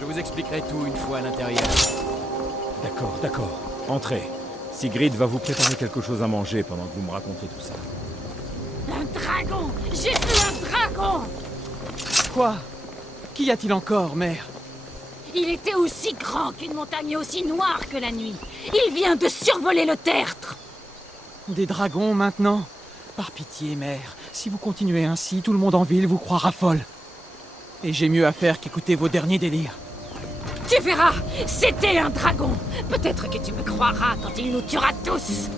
Je vous expliquerai tout une fois à l'intérieur. D'accord, d'accord. Entrez. Sigrid va vous préparer quelque chose à manger pendant que vous me racontez tout ça. Un dragon! J'ai vu un dragon! Quoi? Qu'y a-t-il encore, mère? Il était aussi grand qu'une montagne et aussi noire que la nuit. Il vient de survoler le tertre. Des dragons, maintenant? Par pitié, mère. Si vous continuez ainsi, tout le monde en ville vous croira folle. Et j'ai mieux à faire qu'écouter vos derniers délires. Tu verras, c'était un dragon. Peut-être que tu me croiras quand il nous tuera tous.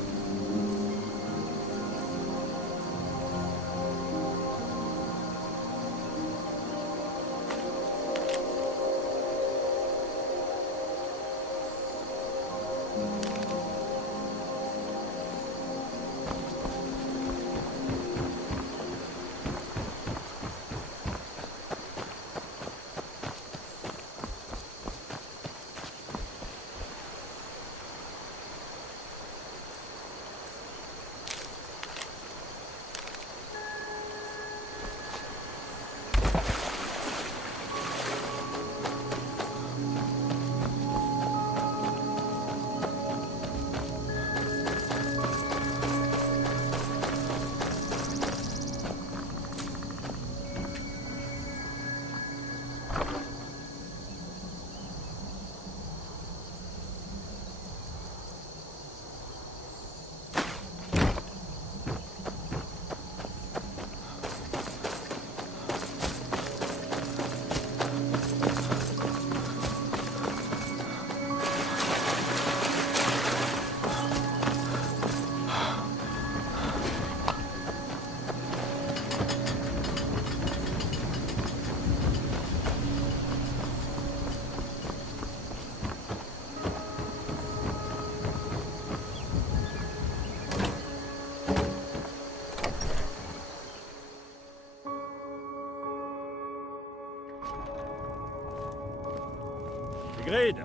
Sigrid,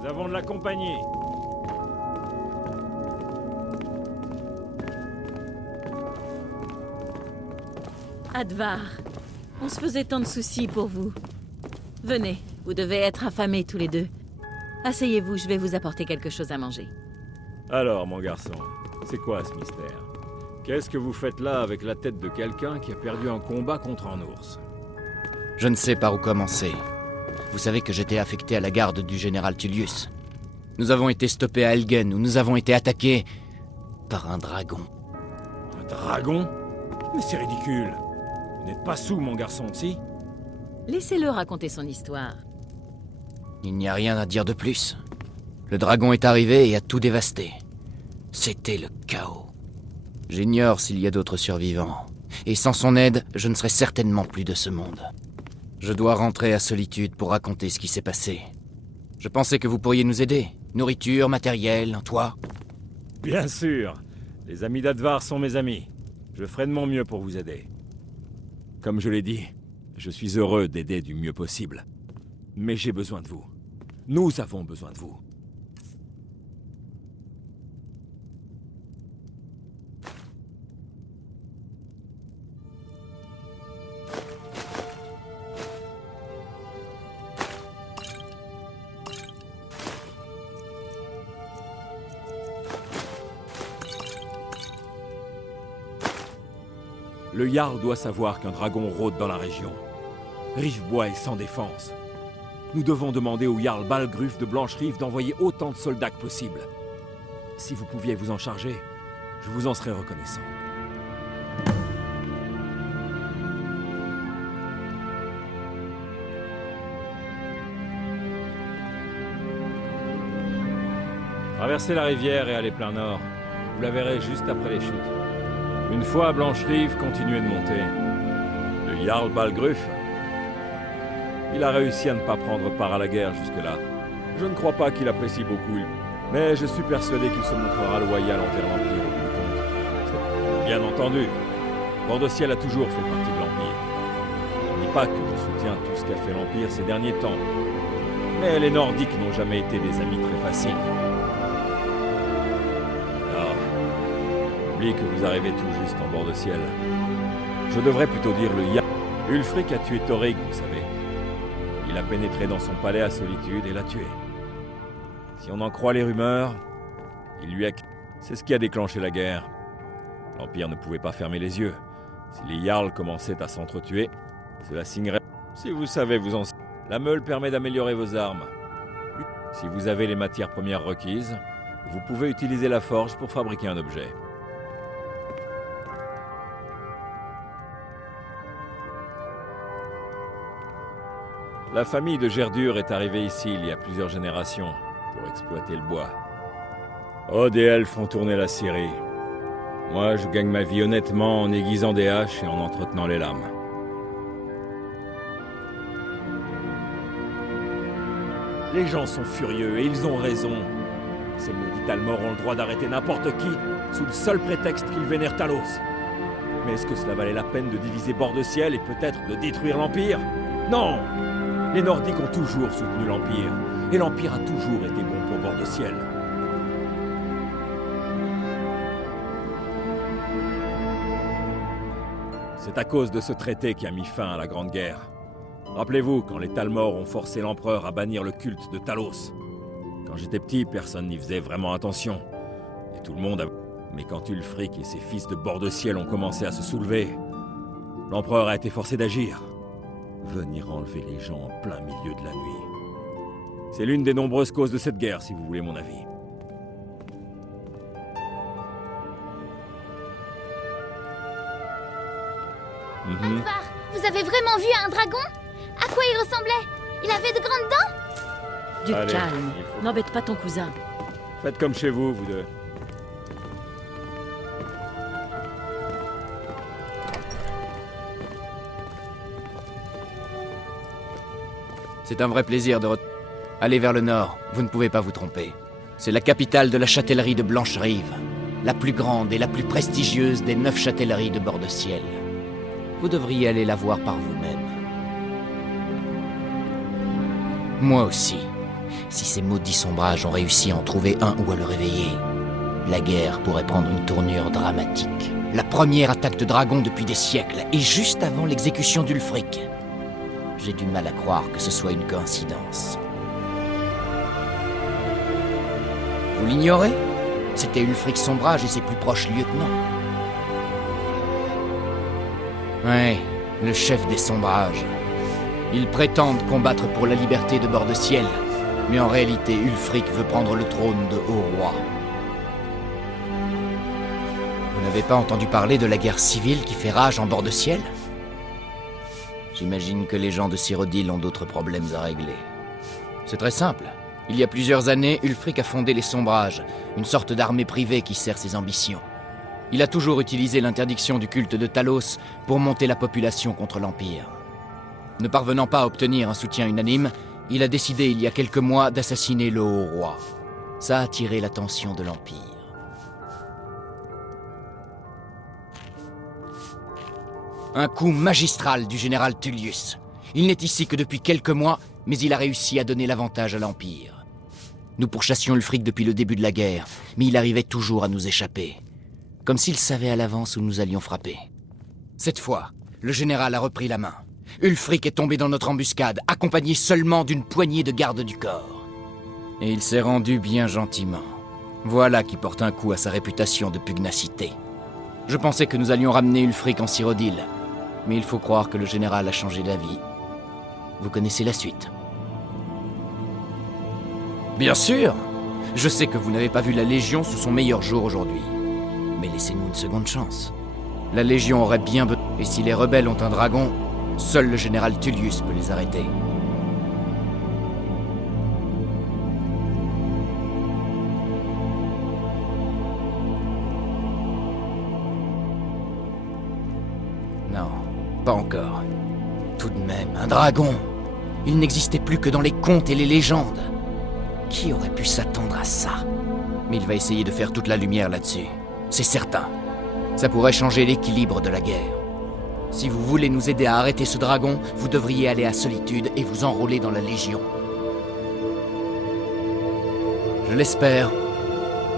nous avons de la compagnie. Advar, on se faisait tant de soucis pour vous. Venez, vous devez être affamés tous les deux. Asseyez-vous, je vais vous apporter quelque chose à manger. Alors, mon garçon, c'est quoi ce mystère? Qu'est-ce que vous faites là avec la tête de quelqu'un qui a perdu un combat contre un ours? Je ne sais par où commencer. Vous savez que j'étais affecté à la garde du général Tullius. Nous avons été stoppés à Elgen, où nous avons été attaqués par un dragon. Un dragon? Mais c'est ridicule. Vous n'êtes pas sous, mon garçon, si? Laissez-le raconter son histoire. Il n'y a rien à dire de plus. Le dragon est arrivé et a tout dévasté. C'était le chaos. J'ignore s'il y a d'autres survivants. Et sans son aide, je ne serai certainement plus de ce monde. Je dois rentrer à Solitude pour raconter ce qui s'est passé. Je pensais que vous pourriez nous aider. Nourriture, matériel, un toit. Bien sûr. Les amis d'Advar sont mes amis. Je ferai de mon mieux pour vous aider. Comme je l'ai dit, je suis heureux d'aider du mieux possible. Mais j'ai besoin de vous. Nous avons besoin de vous. Le Jarl doit savoir qu'un dragon rôde dans la région. Rivebois est sans défense. Nous devons demander au Jarl Balgruf de Blancherive d'envoyer autant de soldats que possible. Si vous pouviez vous en charger, je vous en serais reconnaissant. Traversez la rivière et allez plein nord. Vous la verrez juste après les chutes. Une fois à Blancherive, continuez de monter. Le Jarl Balgruf, il a réussi à ne pas prendre part à la guerre jusque-là. Je ne crois pas qu'il apprécie beaucoup, mais je suis persuadé qu'il se montrera loyal envers l'Empire au bout du compte. Bien entendu, Bordeciel a toujours fait partie de l'Empire. Je ne dis pas que je soutiens tout ce qu'a fait l'Empire ces derniers temps, mais les Nordiques n'ont jamais été des amis très faciles. Oublie que vous arrivez tout juste en Bordeciel. Je devrais plutôt dire le Jarl. Ulfric a tué Thorig, vous savez. Il il a pénétré dans son palais à Solitude et l'a tué. Si on en croit les rumeurs, il lui a... C'est ce qui a déclenché la guerre. L'Empire ne pouvait pas fermer les yeux. Si les Jarls commençaient à s'entretuer, cela signerait... Si vous savez vous en... La meule permet d'améliorer vos armes. Si vous avez les matières premières requises, vous pouvez utiliser la forge pour fabriquer un objet. La famille de Gerdur est arrivée ici il y a plusieurs générations pour exploiter le bois. Odd et elfes font tourner la scierie. Moi, je gagne ma vie honnêtement en aiguisant des haches et en entretenant les lames. Les gens sont furieux et ils ont raison. Ces maudits Talmor ont le droit d'arrêter n'importe qui, sous le seul prétexte qu'ils vénèrent Talos. Mais est-ce que cela valait la peine de diviser Bord-de-Ciel et peut-être de détruire l'Empire? Non! Les Nordiques ont toujours soutenu l'Empire, et l'Empire a toujours été bon pour Bord-de-Ciel. C'est à cause de ce traité qui a mis fin à la Grande Guerre. Rappelez-vous, quand les Talmor ont forcé l'Empereur à bannir le culte de Talos. Quand j'étais petit, personne n'y faisait vraiment attention. Et tout le monde a... Mais quand Ulfric et ses fils de Bord-de-Ciel ont commencé à se soulever, l'Empereur a été forcé d'agir. Venir enlever les gens en plein milieu de la nuit. C'est l'une des nombreuses causes de cette guerre, si vous voulez mon avis. Advar, vous avez vraiment vu un dragon? À quoi il ressemblait? Il avait de grandes dents? Du Allez, calme. il faut- N'embête pas ton cousin. Faites comme chez vous, vous deux. C'est un vrai plaisir de... Allez vers le nord, vous ne pouvez pas vous tromper. C'est la capitale de la châtellerie de Blancherive, la plus grande et la plus prestigieuse des 9 châtelleries de Bord-de-Ciel. Vous devriez aller la voir par vous-même. Moi aussi. Si ces maudits sombrages ont réussi à en trouver un ou à le réveiller, la guerre pourrait prendre une tournure dramatique. La première attaque de dragon depuis des siècles, et juste avant l'exécution d'Ulfric. J'ai du mal à croire que ce soit une coïncidence. Vous l'ignorez? C'était Ulfric Sombrage et ses plus proches lieutenants. Ouais, le chef des Sombrages. Ils prétendent combattre pour la liberté de Bord-de-Ciel, mais en réalité, Ulfric veut prendre le trône de Haut-Roi. Vous n'avez pas entendu parler de la guerre civile qui fait rage en Bord-de-Ciel? J'imagine que les gens de Cyrodiil ont d'autres problèmes à régler. C'est très simple. Il y a plusieurs années, Ulfric a fondé les Sombrages, une sorte d'armée privée qui sert ses ambitions. Il a toujours utilisé l'interdiction du culte de Talos pour monter la population contre l'Empire. Ne parvenant pas à obtenir un soutien unanime, il a décidé il y a quelques mois d'assassiner le Haut-Roi. Ça a attiré l'attention de l'Empire. Un coup magistral du général Tullius. Il n'est ici que depuis quelques mois, mais il a réussi à donner l'avantage à l'Empire. Nous pourchassions Ulfric depuis le début de la guerre, mais il arrivait toujours à nous échapper. Comme s'il savait à l'avance où nous allions frapper. Cette fois, le général a repris la main. Ulfric est tombé dans notre embuscade, accompagné seulement d'une poignée de gardes du corps. Et il s'est rendu bien gentiment. Voilà qui porte un coup à sa réputation de pugnacité. Je pensais que nous allions ramener Ulfric en Cyrodiil, mais il faut croire que le général a changé d'avis. Vous connaissez la suite. Bien sûr! Je sais que vous n'avez pas vu la Légion sous son meilleur jour aujourd'hui. Mais laissez-nous une seconde chance. La Légion aurait bien besoin... Et si les rebelles ont un dragon, seul le général Tullius peut les arrêter. Non, pas encore. Tout de même, un dragon! Il n'existait plus que dans les contes et les légendes. Qui aurait pu s'attendre à ça? Mais il va essayer de faire toute la lumière là-dessus. C'est certain. Ça pourrait changer l'équilibre de la guerre. Si vous voulez nous aider à arrêter ce dragon, vous devriez aller à Solitude et vous enrôler dans la Légion. Je l'espère.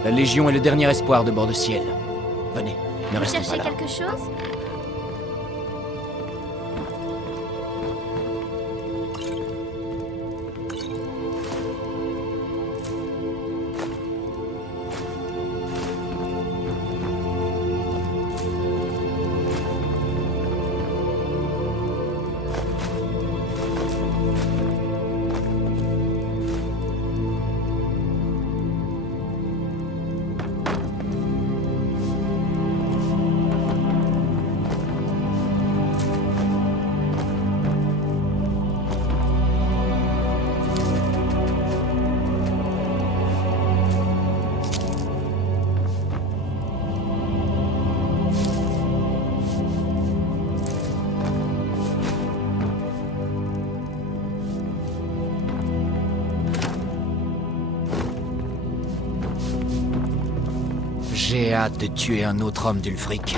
La Légion est le dernier espoir de Bord-de-Ciel. Venez, ne Vous restons pas cherchez là. quelque chose? J'ai hâte de tuer un autre homme d'Ulfric.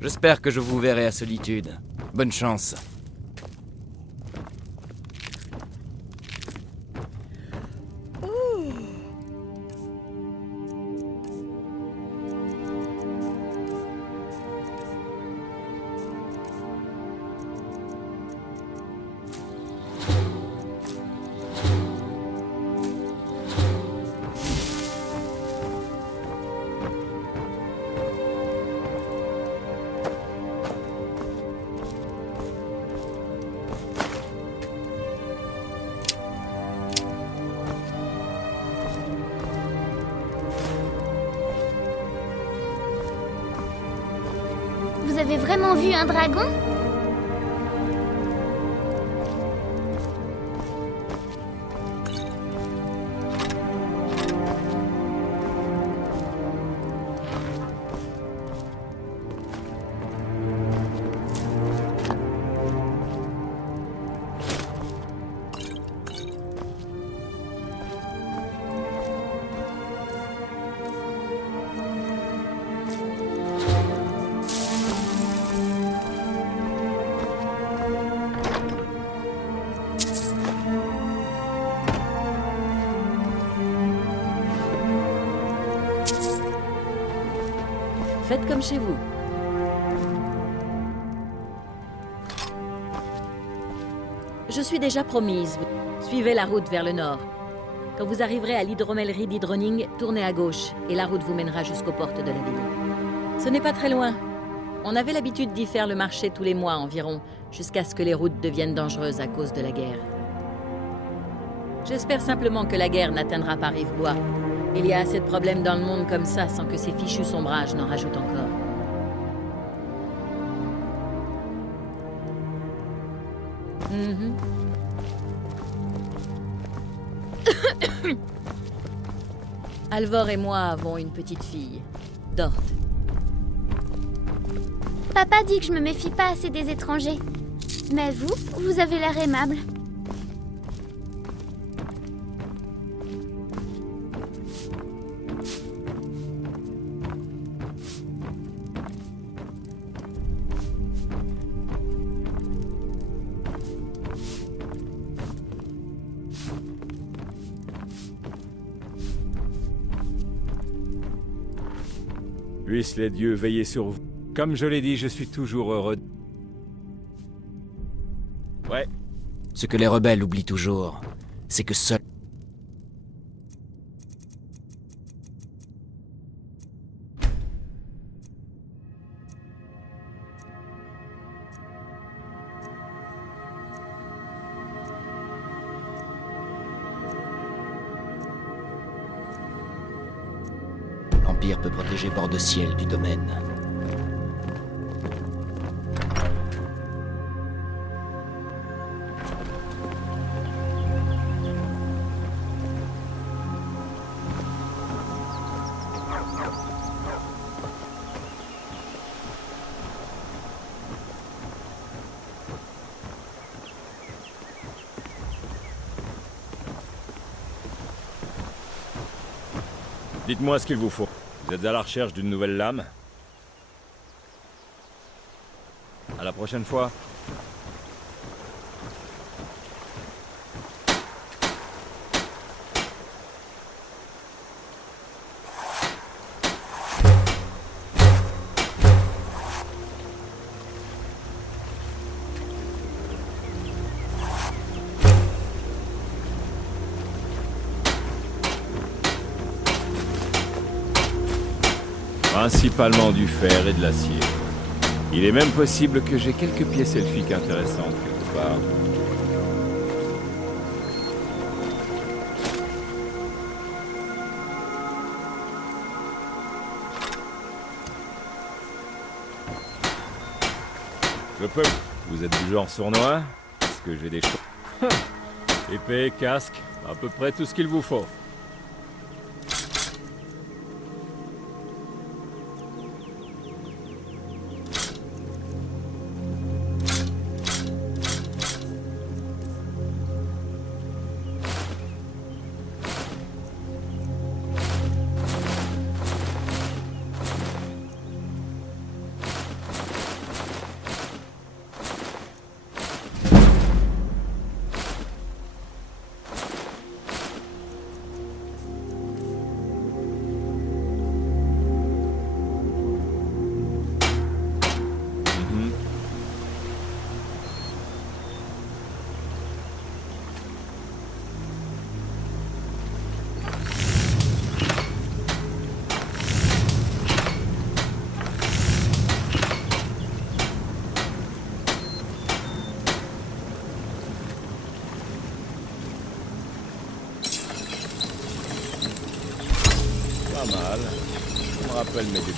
J'espère que je vous verrai à Solitude. Bonne chance. Vous avez vraiment vu un dragon? Faites comme chez vous. Je suis déjà promise. Suivez la route vers le nord. Quand vous arriverez à l'hydromellerie d'Hydroning, tournez à gauche et la route vous mènera jusqu'aux portes de la ville. Ce n'est pas très loin. On avait l'habitude d'y faire le marché tous les mois environ, jusqu'à ce que les routes deviennent dangereuses à cause de la guerre. J'espère simplement que la guerre n'atteindra pas Rivebois. Il y a assez de problèmes dans le monde comme ça sans que ces fichus sombrages n'en rajoutent encore. Alvor et moi avons une petite fille, Dort. Papa dit que je me méfie pas assez des étrangers. Mais vous avez l'air aimable. Puissent les dieux veiller sur vous. Comme je l'ai dit, je suis toujours heureux. Ouais. Ce que les rebelles oublient toujours, c'est que seul... L'Empire peut protéger Bord de Ciel du domaine. Dites-moi ce qu'il vous faut. Vous êtes à la recherche d'une nouvelle lame? À la prochaine fois. Principalement du fer et de l'acier. Il est même possible que j'ai quelques pièces elfiques intéressantes quelque part. Je peux. Vous êtes du genre sournois? Parce que j'ai des choses. Épée, casque, à peu près tout ce qu'il vous faut. Pas mal. Ça me rappelle mes débuts.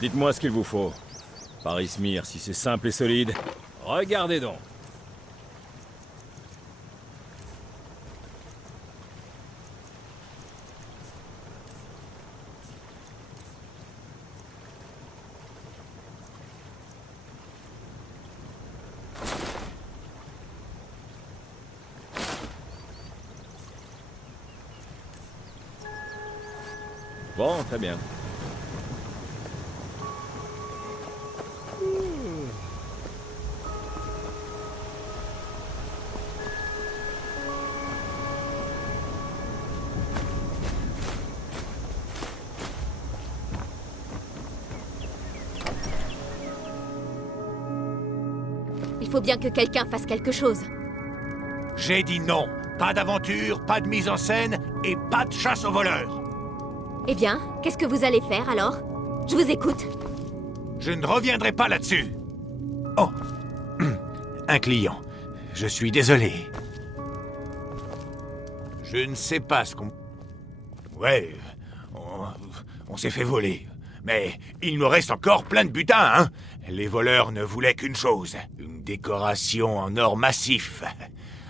Dites-moi ce qu'il vous faut. Parismir, si c'est simple et solide, regardez donc. Bon, très bien. Il faut bien que quelqu'un fasse quelque chose. J'ai dit non. Pas d'aventure, pas de mise en scène et pas de chasse aux voleurs. Eh bien, qu'est-ce que vous allez faire alors? Je vous écoute. Je ne reviendrai pas là-dessus. Oh, un client. Je suis désolé. Je ne sais pas ce qu'on... Ouais, on s'est fait voler. Mais il nous reste encore plein de butin, hein? Les voleurs ne voulaient qu'une chose. Une décoration en or massif.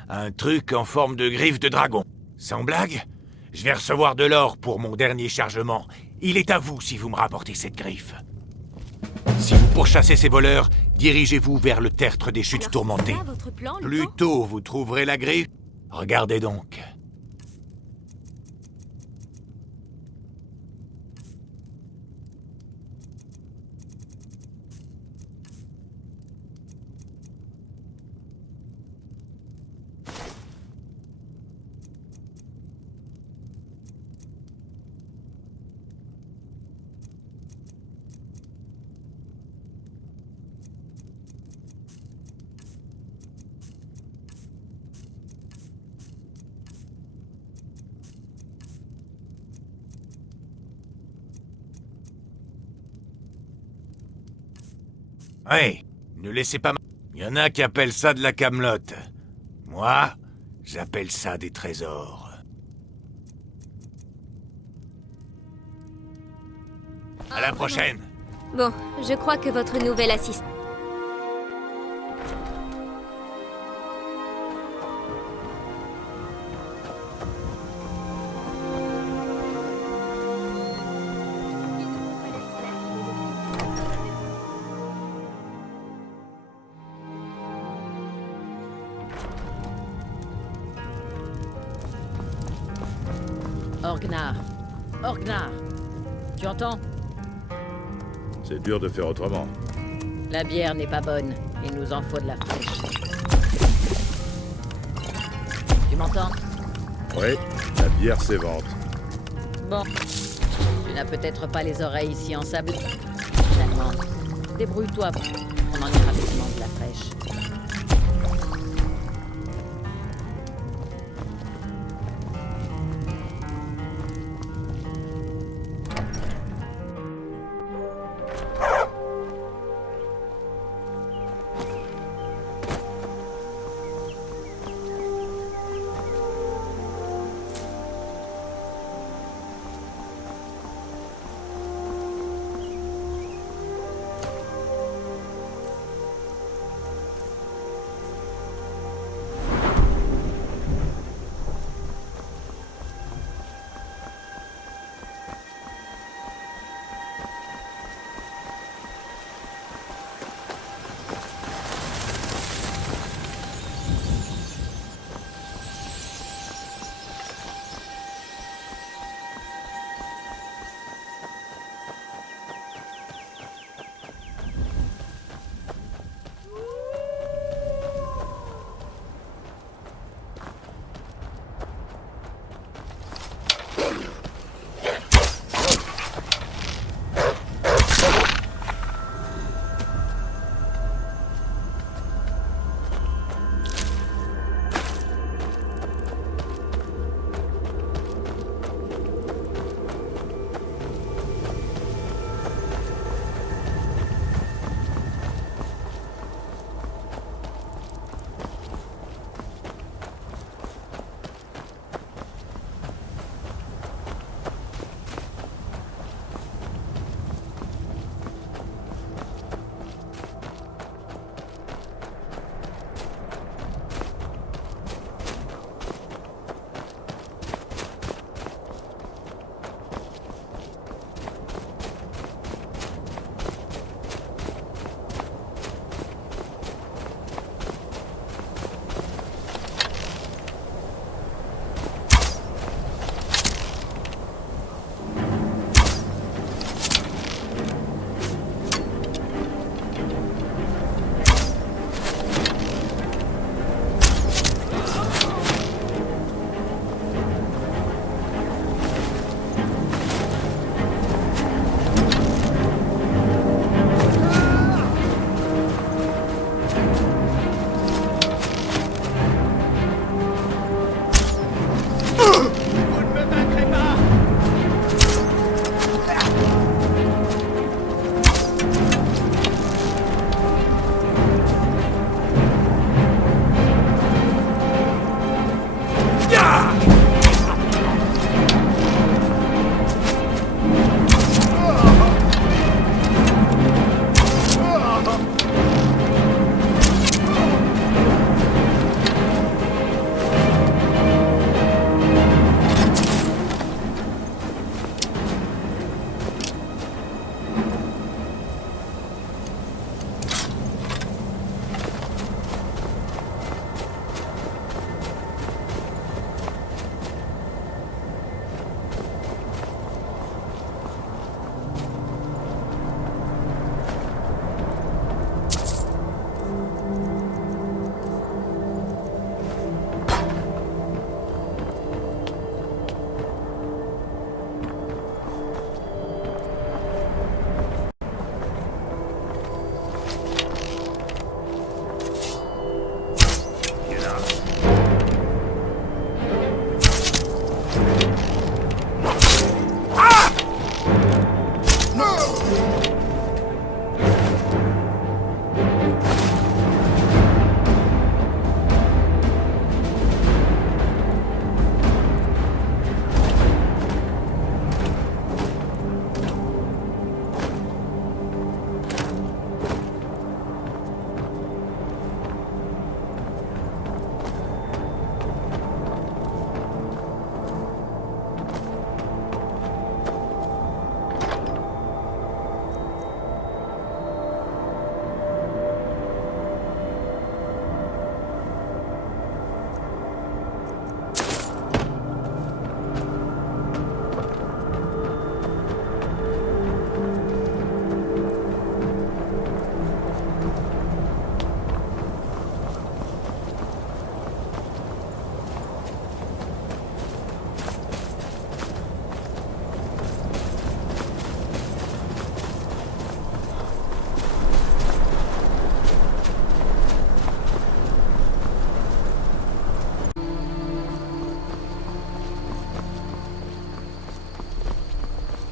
Un truc en forme de griffe de dragon. Sans blague, je vais recevoir de l'or pour mon dernier chargement. Il est à vous si vous me rapportez cette griffe. Si vous pourchassez ces voleurs, dirigez-vous vers le tertre des chutes tourmentées. C'est ça, votre plan, Plus tôt vous trouverez la griffe. Regardez donc. Ouais, ne laissez pas... Il y en a qui appellent ça de la camelote. Moi, j'appelle ça des trésors. À la prochaine. Bon, je crois que votre nouvelle assistante... Orgnar. Orgnar. Tu entends? C'est dur de faire autrement. La bière n'est pas bonne. Il nous en faut de la fraîche. Tu m'entends? Oui, la bière s'évente. Bon. Tu n'as peut-être pas les oreilles si ensablées. Finalement, débrouille-toi. On en ira rapidement de la fraîche.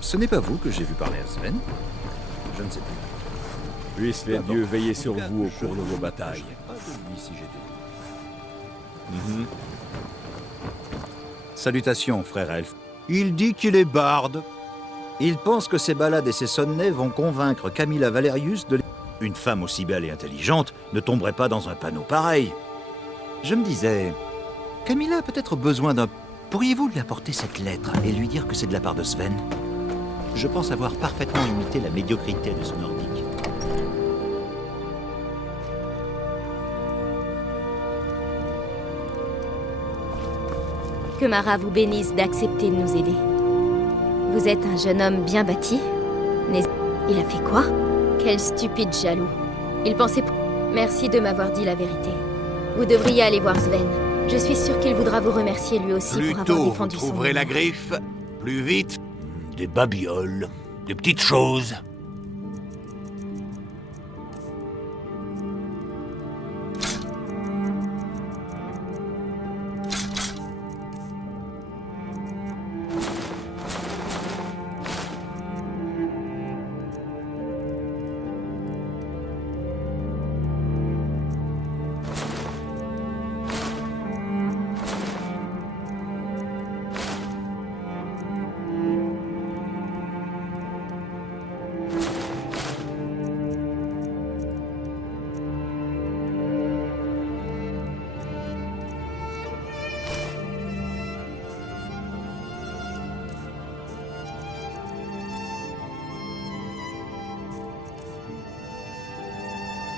Ce n'est pas vous que j'ai vu parler à Sven? Je ne sais plus. Puissent les dieux veiller sur vous au cours de vos batailles. Pas de lui si j'étais vous. Mhm. Salutations, frère elfe. Il dit qu'il est barde. Il pense que ses ballades et ses sonnets vont convaincre Camilla Valerius de... Une femme aussi belle et intelligente ne tomberait pas dans un panneau pareil. Je me disais... Camilla a peut-être besoin d'un... Pourriez-vous lui apporter cette lettre et lui dire que c'est de la part de Sven? Je pense avoir parfaitement imité la médiocrité de ce nordique. Que Mara vous bénisse d'accepter de nous aider. Vous êtes un jeune homme bien bâti. Mais il a fait quoi? Quel stupide jaloux. Il pensait... Merci de m'avoir dit la vérité. Vous devriez aller voir Sven. Je suis sûre qu'il voudra vous remercier lui aussi Plus pour avoir tôt vous défendu son trouverez la honneur. griffe, plus vite, des babioles, des petites choses.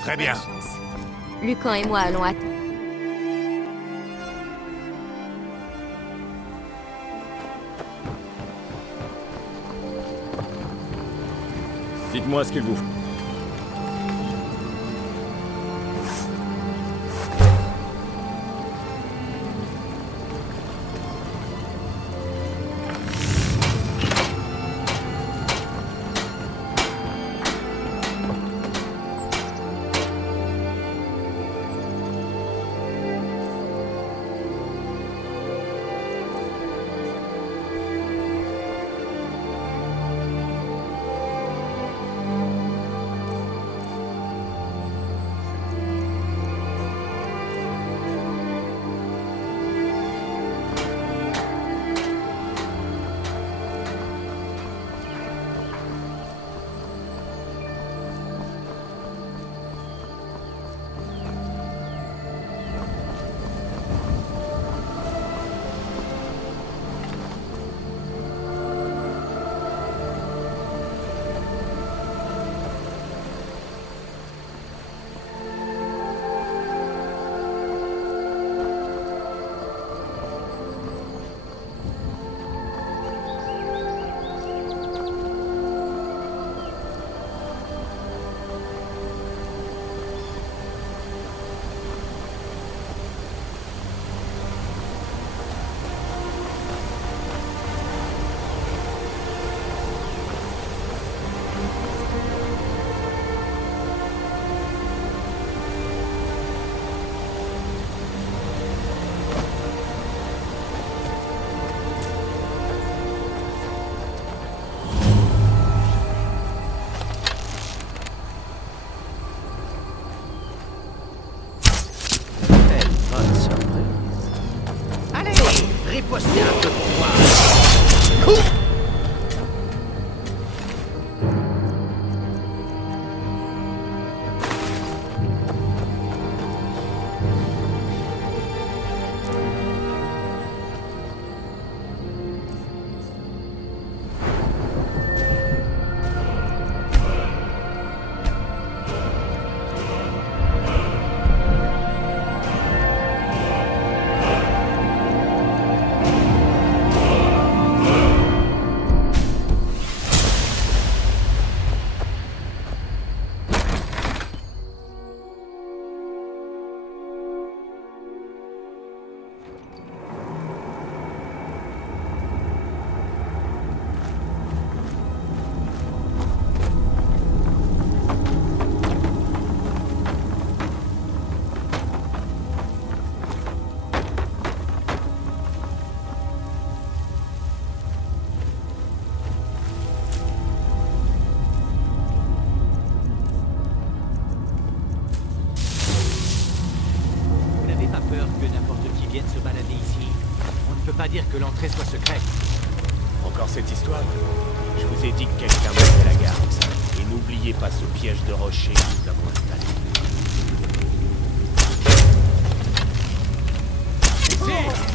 Très bien. Lucan et moi allons attendre. Dites-moi ce qu'il vous faut. Riposter un peu pour moi. veut pas dire que l'entrée soit secrète. Encore cette histoire? Je vous ai dit que quelqu'un mettait la garde. Et n'oubliez pas ce piège de rocher que nous avons installé. Ici!